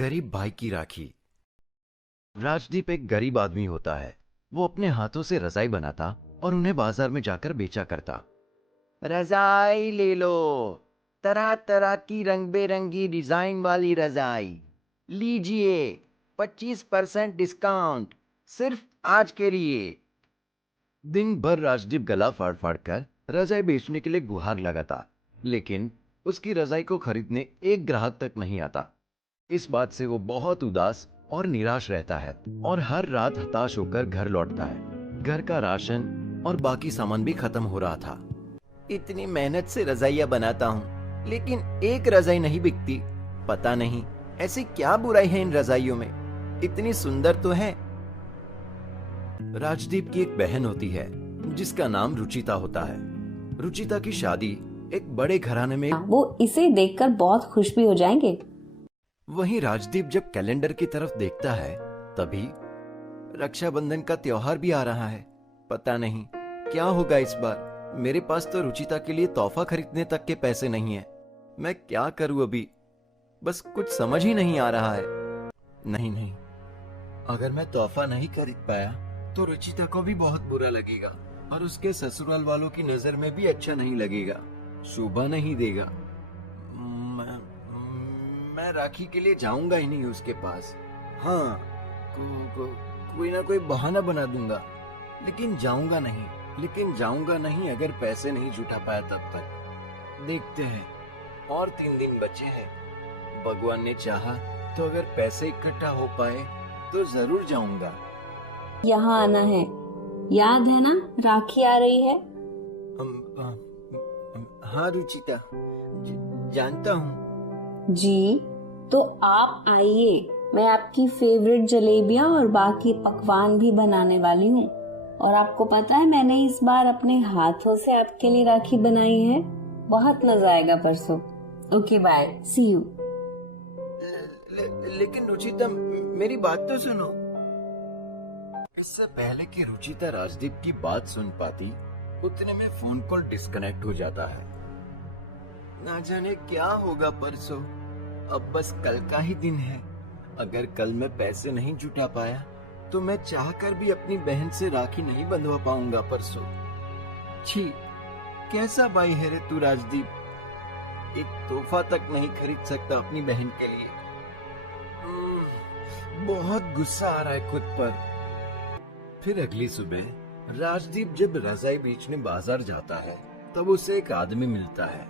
गरीब भाई की राखी। राजदीप एक गरीब आदमी होता है। वो अपने हाथों से रजाई बनाता और उन्हें बाजार में जाकर बेचा करता। रजाई ले लो, तरह तरह की रंग बेरंगी डिजाइन वाली रजाई लीजिए, 25% डिस्काउंट सिर्फ आज के लिए। दिन भर राजदीप गला फाड़ फाड़ कर रजाई बेचने के लिए गुहार लगाता, लेकिन उसकी रजाई को खरीदने एक ग्राहक तक नहीं आता। इस बात से वो बहुत उदास और निराश रहता है और हर रात हताश होकर घर लौटता है। घर का राशन और बाकी सामान भी खत्म हो रहा था। इतनी मेहनत से रजाइयां बनाता हूँ, लेकिन एक रजाई नहीं बिकती। पता नहीं ऐसी क्या बुराई है इन रजाइयों में, इतनी सुंदर तो है। राजदीप की एक बहन होती है जिसका नाम रुचिता होता है। रुचिता की शादी एक बड़े घराने में। वो इसे देखकर बहुत खुश भी हो जाएंगे। वहीं राजदीप जब कैलेंडर की तरफ देखता है, तभी रक्षाबंधन का त्योहार भी आ रहा है। पता नहीं क्या होगा इस बार। मेरे पास तो रुचिता के लिए तोहफा खरीदने तक के पैसे नहीं है। मैं क्या करूं अभी, बस कुछ समझ ही नहीं आ रहा है। नहीं, अगर मैं तोहफा नहीं खरीद पाया तो रुचिता को भी बहुत बुरा लगेगा और उसके ससुराल वालों की नजर में भी अच्छा नहीं लगेगा, शोभा नहीं देगा। मैं राखी के लिए जाऊंगा ही नहीं उसके पास। हाँ, कोई ना कोई बहाना बना दूंगा, लेकिन जाऊंगा नहीं अगर पैसे नहीं जुटा पाया तब तक। देखते हैं, और 3 दिन बचे हैं। भगवान ने चाहा तो अगर पैसे इकट्ठा हो पाए तो जरूर जाऊंगा। यहाँ आना है, याद है ना? राखी आ रही है। हाँ रुचिता, जानता हूँ जी, तो आप आइए, मैं आपकी फेवरेट जलेबियाँ और बाकी पकवान भी बनाने वाली हूँ। और आपको पता है, मैंने इस बार अपने हाथों से आपके लिए राखी बनाई है। बहुत मजा आएगा परसों। Okay bye, see you. लेकिन रुचिता, मेरी बात तो सुनो। इससे पहले कि रुचिता राजदीप की बात सुन पाती, उतने में फोन कॉल डिस्कनेक्ट हो जाता है। ना जाने क्या होगा परसों। अब बस कल का ही दिन है। अगर कल मैं पैसे नहीं जुटा पाया तो मैं चाहकर भी अपनी बहन से राखी नहीं बंधवा पाऊंगा परसों। छी, कैसा भाई है रे तू राजदीप। एक तोहफा तक नहीं खरीद सकता अपनी बहन के लिए। बहुत गुस्सा आ रहा है खुद पर। फिर अगली सुबह राजदीप जब रजाई बेचने बाजार जाता है, तब उसे एक आदमी मिलता है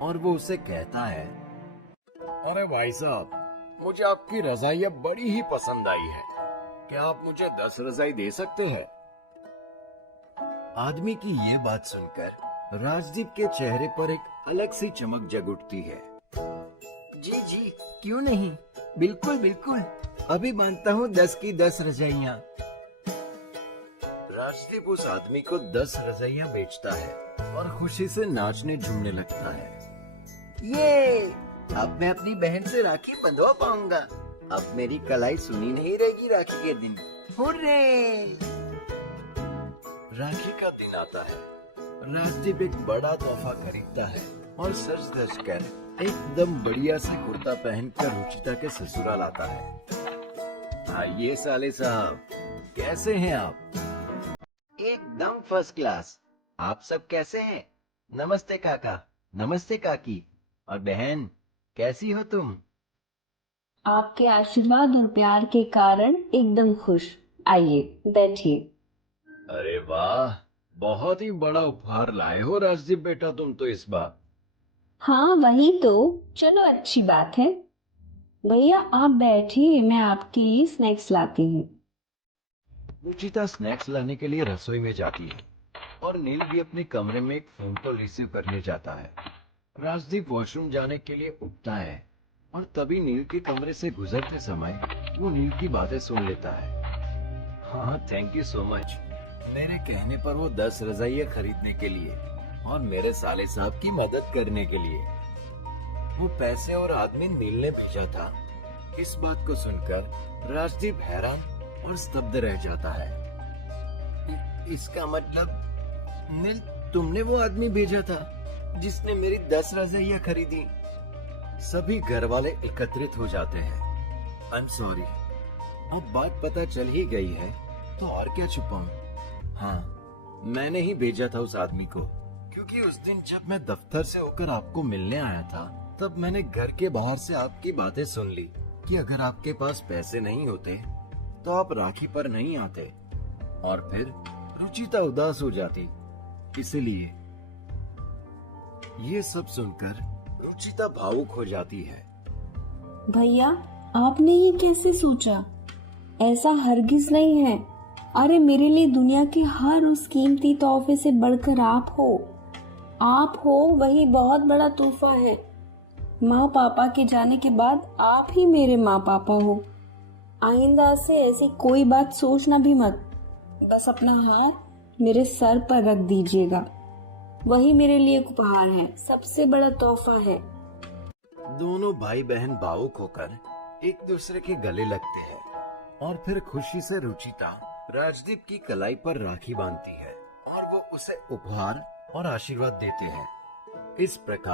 और वो उसे कहता है, अरे भाई साहब, मुझे आपकी रजाइयाँ बड़ी ही पसंद आई है। क्या आप मुझे 10 रजाई दे सकते हैं? आदमी की ये बात सुनकर राजदीप के चेहरे पर एक अलग सी चमक जग उठती है। जी, क्यों नहीं, बिल्कुल, अभी मानता हूँ 10 की 10 रजाइयाँ। राजदीप उस आदमी को 10 रजाइयाँ बेचता है और खुशी से नाचने झूमने लगता है। ये, अब मैं अपनी बहन से राखी बंधवा पाऊंगा। अब मेरी कलाई सुनी नहीं रहेगी राखी के दिन। हुर्रे! राखी का दिन आता है। राजदीप एक बड़ा तोहफा खरीदता है और सज धज कर एकदम बढ़िया से कुर्ता पहनकर रुचिता के ससुराल आता है। आइए साले साहब, कैसे हैं आप? एकदम फर्स्ट क्लास। आप सब कैसे हैं? नमस्ते काका, नमस्ते काकी। और बहन, कैसी हो तुम? आपके आशीर्वाद और प्यार के कारण एकदम खुश। आइए बैठिए। अरे वाह, बहुत ही बड़ा उपहार लाए हो राजदीप बेटा तुम तो इस बार। हाँ वही तो, चलो अच्छी बात है। भैया आप बैठिए, मैं आपके लिए स्नैक्स लाती हूँ। रुचिता स्नैक्स लाने के लिए रसोई में जाती है और नील भी अपने कमरे में एक फोन कॉल रिसीव करने जाता है। राजदीप वॉशरूम जाने के लिए उठता है और तभी नील के कमरे से गुजरते समय वो नील की बातें सुन लेता है। हाँ, थैंक यू सो मच। मेरे कहने पर वो 10 रजाइयाँ खरीदने के लिए और मेरे साले साहब की मदद करने के लिए। वो पैसे और आदमी नील ने भेजा था। इस बात को सुनकर राजदीप हैरान और स्तब्ध रह जाता है। इसका मतलब नील, तुमने वो आदमी भेजा था जिसने मेरी 10 रजाइयाँ खरीदी? सभी घर वाले एकत्रित हो जाते हैं आई एम सॉरी। अब बात पता चल ही गई है तो और क्या छुपाऊं। हाँ, मैंने ही भेजा था उस आदमी को, क्योंकि उस दिन जब मैं दफ्तर से होकर आपको मिलने आया था तब मैंने घर के बाहर से आपकी बातें सुन ली कि अगर आपके पास पैसे नहीं होते तो आप राखी पर नहीं आते, और फिर रुचिता उदास हो जाती। इसलिए ये सब सुनकर रुचिता भावुक हो जाती है। भैया, आपने ये कैसे सोचा? ऐसा हरगिज नहीं है। अरे मेरे लिए दुनिया के हर उस कीमती तोहफे से बढ़कर आप हो। आप हो वही बहुत बड़ा तोहफा है। माँ पापा के जाने के बाद आप ही मेरे माँ पापा हो। आइंदा से ऐसी कोई बात सोचना भी मत। बस अपना हाथ मेरे सर पर रख दीजिएगा। वही मेरे लिए एक उपहार है, सबसे बड़ा तोहफा है। दोनों भाई बहन भावुक होकर एक दूसरे के गले लगते हैं और फिर खुशी से रुचिता राजदीप की कलाई पर राखी बांधती है और वो उसे उपहार और आशीर्वाद देते हैं। इस प्रकार